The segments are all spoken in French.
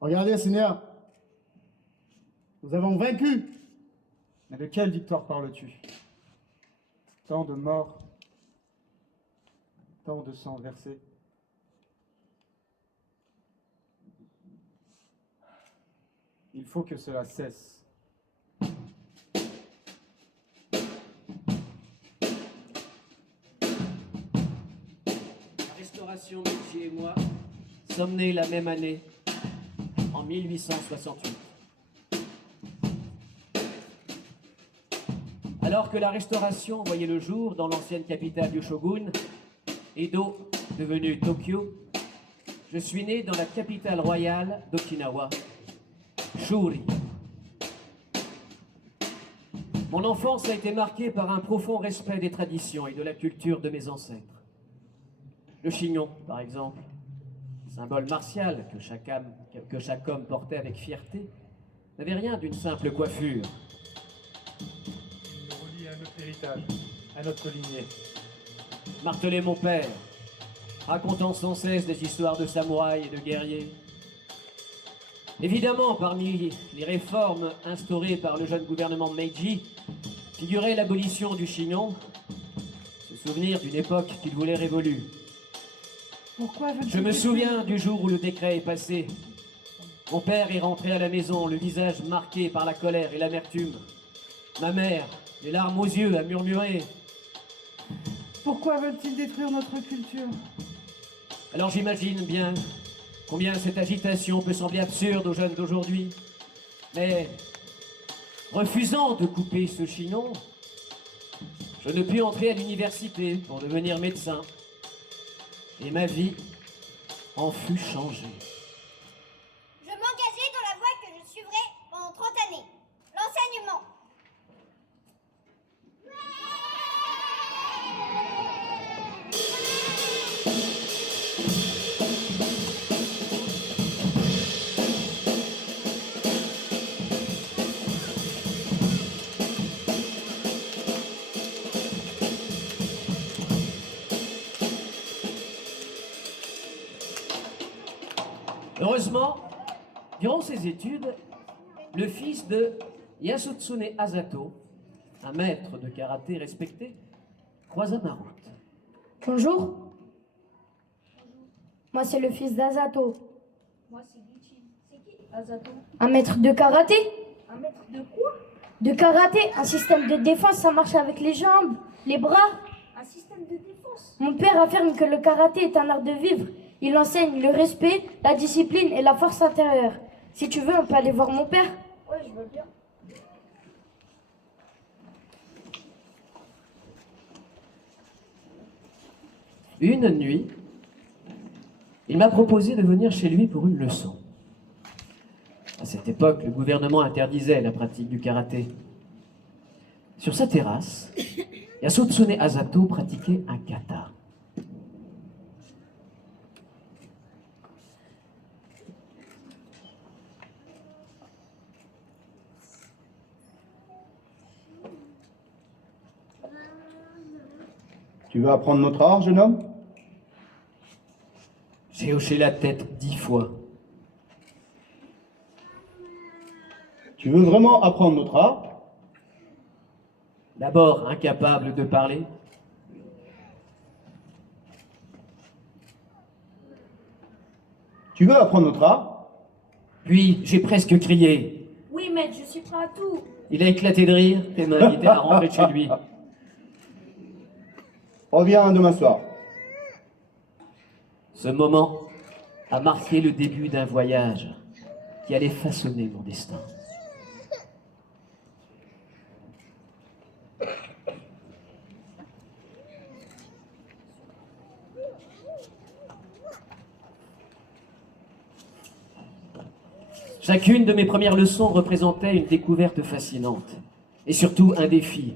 Regardez, Seigneur, nous avons vaincu. Mais de quelle victoire parles-tu? Tant de morts, tant de sang versé. Il faut que cela cesse. La Restauration, Meiji et moi sommes nés la même année, en 1868. Alors que la Restauration voyait le jour dans l'ancienne capitale du shogun, Edo, devenue Tokyo, je suis né dans la capitale royale d'Okinawa, Shuri. Mon enfance a été marquée par un profond respect des traditions et de la culture de mes ancêtres. Le chignon, par exemple, symbole martial que chaque homme portait avec fierté, n'avait rien d'une simple coiffure. Il nous relie à notre héritage, à notre lignée. Martelait mon père, racontant sans cesse des histoires de samouraïs et de guerriers. Évidemment, parmi les réformes instaurées par le jeune gouvernement Meiji, figurait l'abolition du chignon, ce souvenir d'une époque qu'il voulait révolue. Je me souviens du jour où le décret est passé. Mon père est rentré à la maison, le visage marqué par la colère et l'amertume. Ma mère, les larmes aux yeux, a murmuré. Pourquoi veulent-ils détruire notre culture? Alors j'imagine bien combien cette agitation peut sembler absurde aux jeunes d'aujourd'hui. Mais, refusant de couper ce chignon, je ne pus entrer à l'université pour devenir médecin. Et ma vie en fut changée. Je m'engageais dans la voie que je suivrai pendant 30 années. L'enseignement. Heureusement, durant ses études, le fils de Yasutsune Asato, un maître de karaté respecté, croisa ma route. Bonjour. Moi, c'est le fils d'Asato. Moi, c'est Gucci. C'est qui, Asato? Un maître de karaté? Un maître de quoi? De karaté, un système de défense, ça marche avec les jambes, les bras. Un système de défense? Mon père affirme que le karaté est un art de vivre. Il enseigne le respect, la discipline et la force intérieure. Si tu veux, on peut aller voir mon père. Ouais, je veux bien. Une nuit, il m'a proposé de venir chez lui pour une leçon. À cette époque, le gouvernement interdisait la pratique du karaté. Sur sa terrasse, Yasutsune Asato pratiquait un kata. Tu veux apprendre notre art, jeune homme? J'ai hoché la tête 10 fois. Tu veux vraiment apprendre notre art? D'abord incapable de parler, Tu veux apprendre notre art? puis j'ai presque crié. Oui, maître, je suis prêt à tout. Il a éclaté de rire et m'a invité à rentrer chez lui. Reviens demain soir. Ce moment a marqué le début d'un voyage qui allait façonner mon destin. Chacune de mes premières leçons représentait une découverte fascinante et surtout un défi.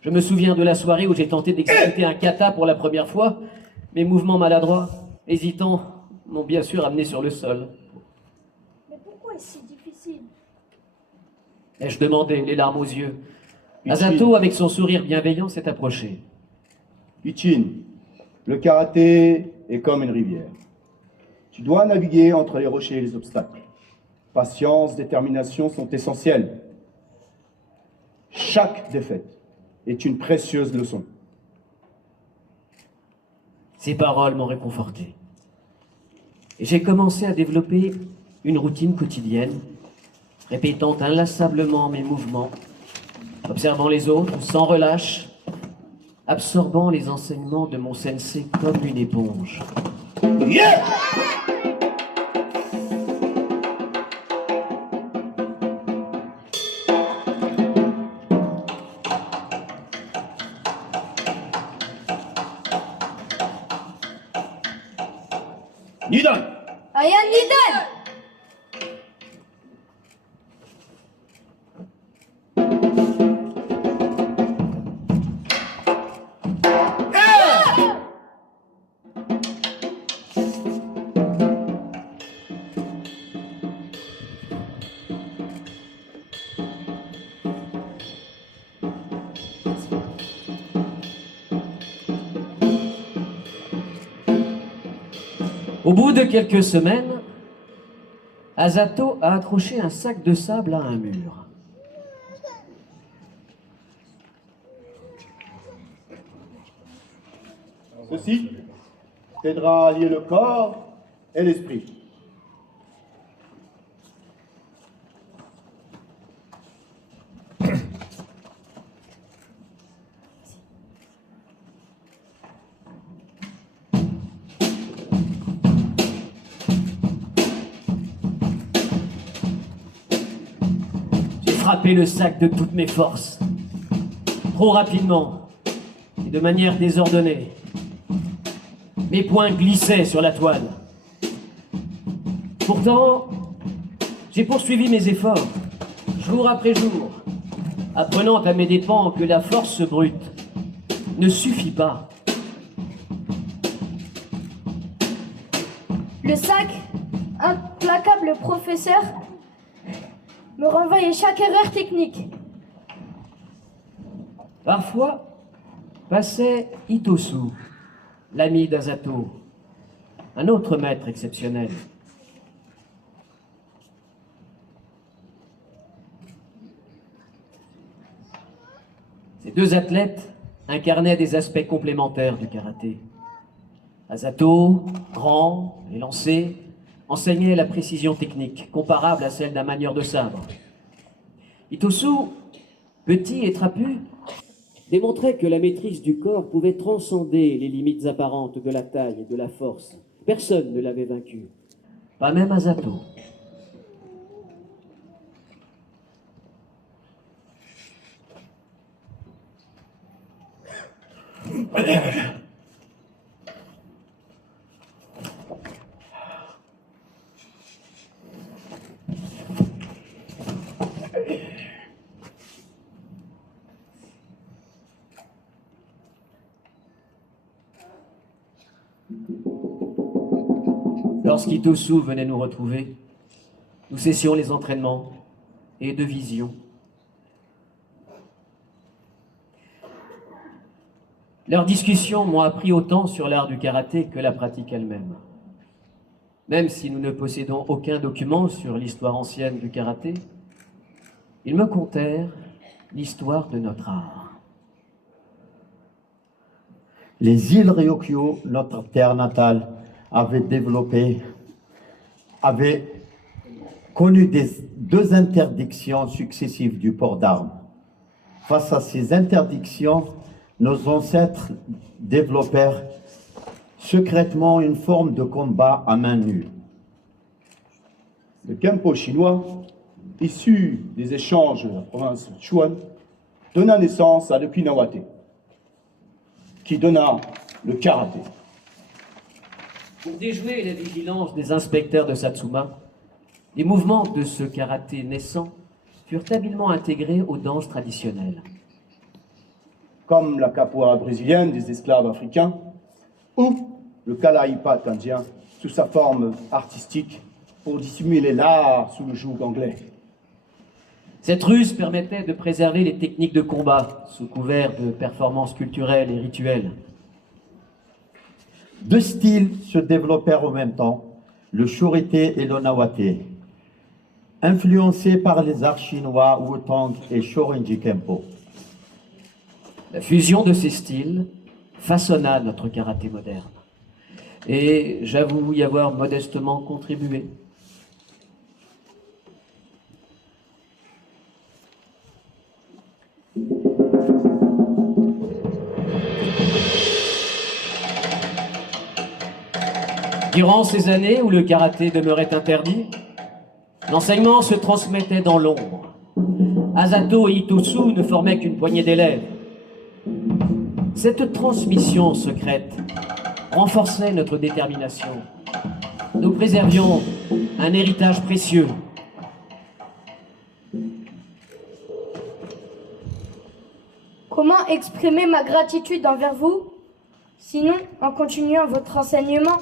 Je me souviens de la soirée où j'ai tenté d'exécuter un kata pour la première fois. Mes mouvements maladroits, hésitants, m'ont bien sûr amené sur le sol. Mais pourquoi est-ce si difficile? Ai-je demandé, les larmes aux yeux. Utile. Asato, avec son sourire bienveillant, s'est approché. Ichin, le karaté est comme une rivière. Tu dois naviguer entre les rochers et les obstacles. Patience, détermination sont essentielles. Chaque défaite est une précieuse leçon. Ces paroles m'ont réconforté. Et j'ai commencé à développer une routine quotidienne, répétant inlassablement mes mouvements, observant les autres sans relâche, absorbant les enseignements de mon sensei comme une éponge. Yeah! Nidan! Ayan Nidan! Au bout de quelques semaines, Asato a accroché un sac de sable à un mur. Ceci t'aidera à lier le corps et l'esprit. J'ai frappé le sac de toutes mes forces, trop rapidement et de manière désordonnée. Mes poings glissaient sur la toile. Pourtant, j'ai poursuivi mes efforts, jour après jour, apprenant à mes dépens que la force brute ne suffit pas. Le sac, implacable professeur, me renvoyait chaque erreur technique. Parfois, passait Itosu, l'ami d'Asato, un autre maître exceptionnel. Ces deux athlètes incarnaient des aspects complémentaires du karaté. Asato, grand, élancé, enseignait la précision technique, comparable à celle d'un manieur de sabre. Itosu, petit et trapu, démontrait que la maîtrise du corps pouvait transcender les limites apparentes de la taille et de la force. Personne ne l'avait vaincu, pas même Asato. Lorsqu'Itosu venait nous retrouver, nous cessions les entraînements et de vision. Leurs discussions m'ont appris autant sur l'art du karaté que la pratique elle-même. Même si nous ne possédons aucun document sur l'histoire ancienne du karaté, ils me contèrent l'histoire de notre art. Les îles Ryukyu, notre terre natale, avaient connu deux interdictions successives du port d'armes. Face à ces interdictions, nos ancêtres développèrent secrètement une forme de combat à main nue. Le Kempo chinois, issu des échanges de la province Chuan, donna naissance à l'Okinawate, qui donna le karaté. Pour déjouer la vigilance des inspecteurs de Satsuma, les mouvements de ce karaté naissant furent habilement intégrés aux danses traditionnelles. Comme la capoeira brésilienne des esclaves africains, ou le kalaïpat indien sous sa forme artistique pour dissimuler l'art sous le joug anglais. Cette ruse permettait de préserver les techniques de combat sous couvert de performances culturelles et rituelles. Deux styles se développèrent en même temps, le shurite et le nawate. influencés par les arts chinois Wutong et Shorinji Kempo. La fusion de ces styles façonna notre karaté moderne. Et j'avoue y avoir modestement contribué. Durant ces années où le karaté demeurait interdit, l'enseignement se transmettait dans l'ombre. Asato et Itosu ne formaient qu'une poignée d'élèves. Cette transmission secrète renforçait notre détermination. Nous préservions un héritage précieux. Comment exprimer ma gratitude envers vous, sinon en continuant votre enseignement?